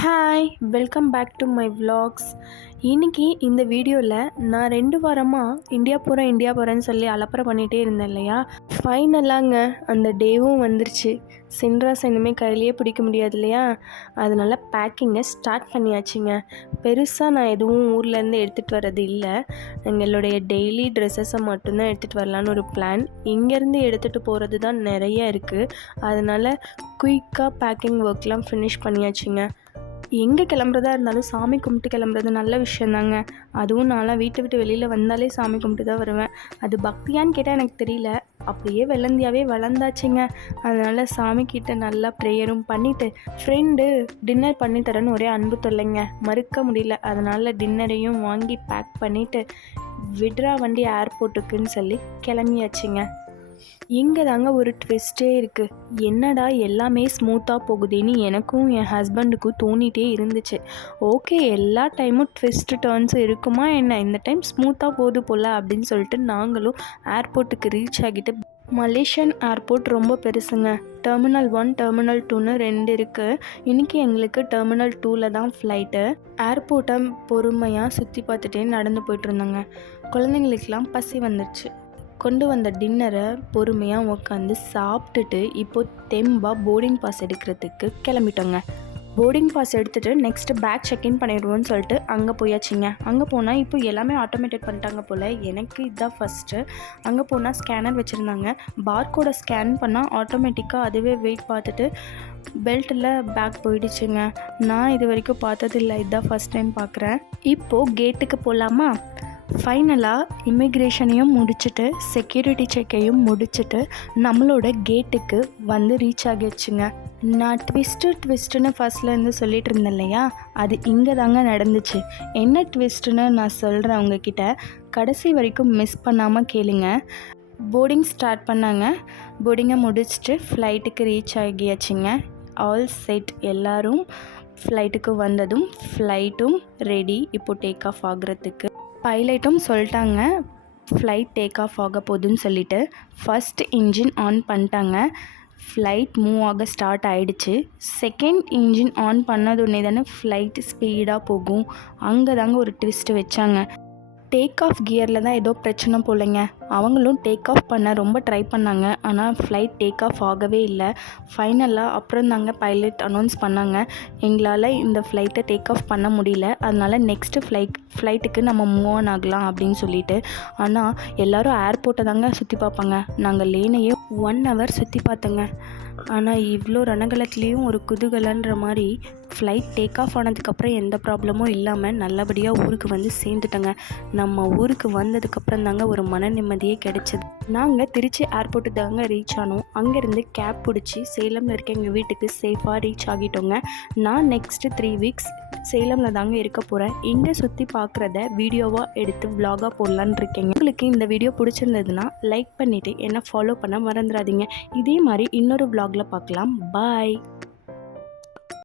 Hi welcome back to my vlogs. இன்றைக்கி இந்த வீடியோவில் நான் 2 வாரமாக இந்தியா போகிறேன்னு சொல்லி அலப்பறை பண்ணிகிட்டே இருந்தேன் இல்லையா. ஃபைனலாங்க அந்த டேவும் வந்துருச்சு. சின்ராஸ் இனிமேல் கையிலேயே பிடிக்க முடியாது இல்லையா. அதனால் பேக்கிங்கை ஸ்டார்ட் பண்ணியாச்சுங்க. பெருசாக நான் எதுவும் ஊர்லேருந்து எடுத்துகிட்டு வர்றது இல்லை. எங்களுடைய டெய்லி ட்ரெஸ்ஸஸை மட்டும்தான் எடுத்துகிட்டு வரலான்னு ஒரு பிளான். இங்கேருந்து எடுத்துகிட்டு போகிறது தான் நிறைய இருக்குது. அதனால் குயிக்காக பேக்கிங் ஒர்க்லாம் ஃபினிஷ் பண்ணியாச்சுங்க. எங்கே கிளம்புறதா இருந்தாலும் சாமி கும்பிட்டு கிளம்புறது நல்ல விஷயந்தாங்க. அதுவும் நான்லாம் வீட்டை விட்டு வெளியில் வந்தாலே சாமி கும்பிட்டு தான் வருவேன். அது பக்தியான்னு கேட்டால் எனக்கு தெரியல. அப்படியே வெள்ளந்தியாகவே வளர்ந்தாச்சுங்க. அதனால் சாமிக்கிட்ட நல்லா ப்ரேயரும் பண்ணிவிட்டு ஃப்ரெண்டு டின்னர் பண்ணி தரேன்னு ஒரே அன்பு தொல்லைங்க, மறுக்க முடியல. அதனால் டின்னரையும் வாங்கி பேக் பண்ணிவிட்டு விட்ரா வண்டி ஏர்போர்ட்டுக்குன்னு சொல்லி கிளம்பியாச்சுங்க. இங்கே தாங்க ஒரு ட்விஸ்ட்டே இருக்குது. என்னடா எல்லாமே ஸ்மூத்தாக போகுதுன்னு எனக்கும் என் ஹஸ்பண்டுக்கும் தோணிகிட்டே இருந்துச்சு. ஓகே, எல்லா டைமும் ட்விஸ்ட் டர்ன்ஸ் இருக்குமா என்ன, இந்த டைம் ஸ்மூத்தாக போகுது போல் அப்படின்னு சொல்லிட்டு நாங்களும் ஏர்போர்ட்டுக்கு ரீச் ஆகிட்டு. மலேசியன் ஏர்போர்ட் ரொம்ப பெருசுங்க. டெர்மினல் 1 டெர்மினல் 2ன்னு 2 இருக்குது. இன்றைக்கி எங்களுக்கு டெர்மினல் 2ல் தான் ஃப்ளைட்டு. ஏர்போர்ட்டை பொறுமையாக சுற்றி பார்த்துட்டே நடந்து போயிட்டுருந்தோங்க. குழந்தைங்களுக்கெல்லாம் பசி வந்துடுச்சு. கொண்டு வந்த டின்னரை பொறுமையாக உட்காந்து சாப்பிட்டுட்டு இப்போது தெம்பாக போர்டிங் பாஸ் எடுக்கிறதுக்கு கிளம்பிட்டோங்க. போர்டிங் பாஸ் எடுத்துகிட்டு நெக்ஸ்ட்டு பேக் செக்இன் பண்ணிடுவோன்னு சொல்லிட்டு அங்கே போயாச்சுங்க. அங்கே போனால் இப்போ எல்லாமே ஆட்டோமேட்டட் பண்ணிட்டாங்க போல். எனக்கு இதுதான் ஃபஸ்ட்டு. அங்கே போனால் ஸ்கேனர் வச்சுருந்தாங்க. பார்கோடை ஸ்கேன் பண்ணால் ஆட்டோமேட்டிக்காக அதுவே வெயிட் பார்த்துட்டு பெல்ட்டில் பேக் போயிடுச்சுங்க. நான் இது வரைக்கும் பார்த்ததில்லை, இதுதான் ஃபஸ்ட் டைம் பார்க்குறேன். இப்போது கேட்டுக்கு போகலாமா. ஃபைனலாக இமிக்ரேஷனையும் முடிச்சுட்டு செக்யூரிட்டி செக்கையும் முடிச்சுட்டு நம்மளோட கேட்டுக்கு வந்து ரீச் ஆகிடுச்சுங்க. நான் ட்விஸ்ட்டுன்னு ஃபஸ்ட்லேருந்து சொல்லிட்டு இருந்தேன் இல்லையா, அது இங்கே தாங்க நடந்துச்சு. என்ன ட்விஸ்ட்டுன்னு நான் சொல்கிறேன் உங்ககிட்ட, கடைசி வரைக்கும் மிஸ் பண்ணாமல் கேளுங்க. போர்டிங் ஸ்டார்ட் பண்ணாங்க. போர்டிங்கை முடிச்சுட்டு ஃப்ளைட்டுக்கு ரீச் ஆகியாச்சுங்க. All set. எல்லோரும் ஃப்ளைட்டுக்கு வந்ததும் ஃப்ளைட்டும் ரெடி இப்போது டேக் ஆஃப் ஆகுறதுக்கு. பைலட்டும் சொல்லிட்டாங்க ஃப்ளைட் டேக் ஆஃப் ஆக போகுதுன்னு சொல்லிட்டு. ஃபஸ்ட் இன்ஜின் ஆன் பண்ணிட்டாங்க. ஃப்ளைட் மூவ் ஆக ஸ்டார்ட் ஆகிடுச்சு. செகண்ட் இன்ஜின் ஆன் பண்ணதுன்னே தானே ஃப்ளைட் ஸ்பீடாக போகும். அங்கே தாங்க ஒரு ட்விஸ்ட் வச்சாங்க. டேக் ஆஃப் கியரில் தான் ஏதோ பிரச்சனை போலைங்க. அவங்களும் டேக் ஆஃப் பண்ண ரொம்ப ட்ரை பண்ணாங்க. ஆனால் ஃப்ளைட் டேக் ஆஃப் ஆகவே இல்லை. ஃபைனலாக அப்புறம் தாங்க பைலட் அனௌன்ஸ் பண்ணாங்க, எங்களால் இந்த ஃப்ளைட்டை டேக் ஆஃப் பண்ண முடியல, அதனால் நெக்ஸ்ட்டு ஃப்ளைட்டுக்கு நம்ம மூவ் ஆன் ஆகலாம் அப்படின்னு சொல்லிட்டு. ஆனால் எல்லோரும் ஏர்போர்ட்டை தாங்க சுற்றி பார்ப்பாங்க. நாங்கள் லேனையே 1 hour சுற்றி பார்த்தோங்க. ஆனால் இவ்வளோ ரணகலத்துலேயும் ஒரு குதூகலன்ற மாதிரி ஃப்ளைட் டேக் ஆஃப் ஆனதுக்கப்புறம் எந்த ப்ராப்ளமும் இல்லாமல் நல்லபடியாக ஊருக்கு வந்து சேர்ந்துட்டோங்க. நம்ம ஊருக்கு வந்ததுக்கப்புறம் தாங்க ஒரு மன நிம்மதியே கிடைச்சிது. நாங்கள் திருச்சி ஏர்போர்ட்டு தாங்க ரீச் ஆனோம். அங்கேருந்து கேப் பிடிச்சி சேலமில் இருக்க எங்கள் வீட்டுக்கு சேஃபாக ரீச் ஆகிட்டோங்க. நான் நெக்ஸ்ட்டு 3 weeks சேலமில் தாங்க இருக்க போகிறேன். இங்கே சுற்றி பார்க்குறத வீடியோவாக எடுத்து vlog-ஆக போடலான்னு இருக்கேங்க. உங்களுக்கு இந்த வீடியோ பிடிச்சிருந்ததுன்னா லைக் பண்ணிவிட்டு என்னை ஃபாலோ பண்ண மறந்துடாதீங்க. இதே மாதிரி இன்னொரு vlog-ல பார்க்கலாம். பாய்.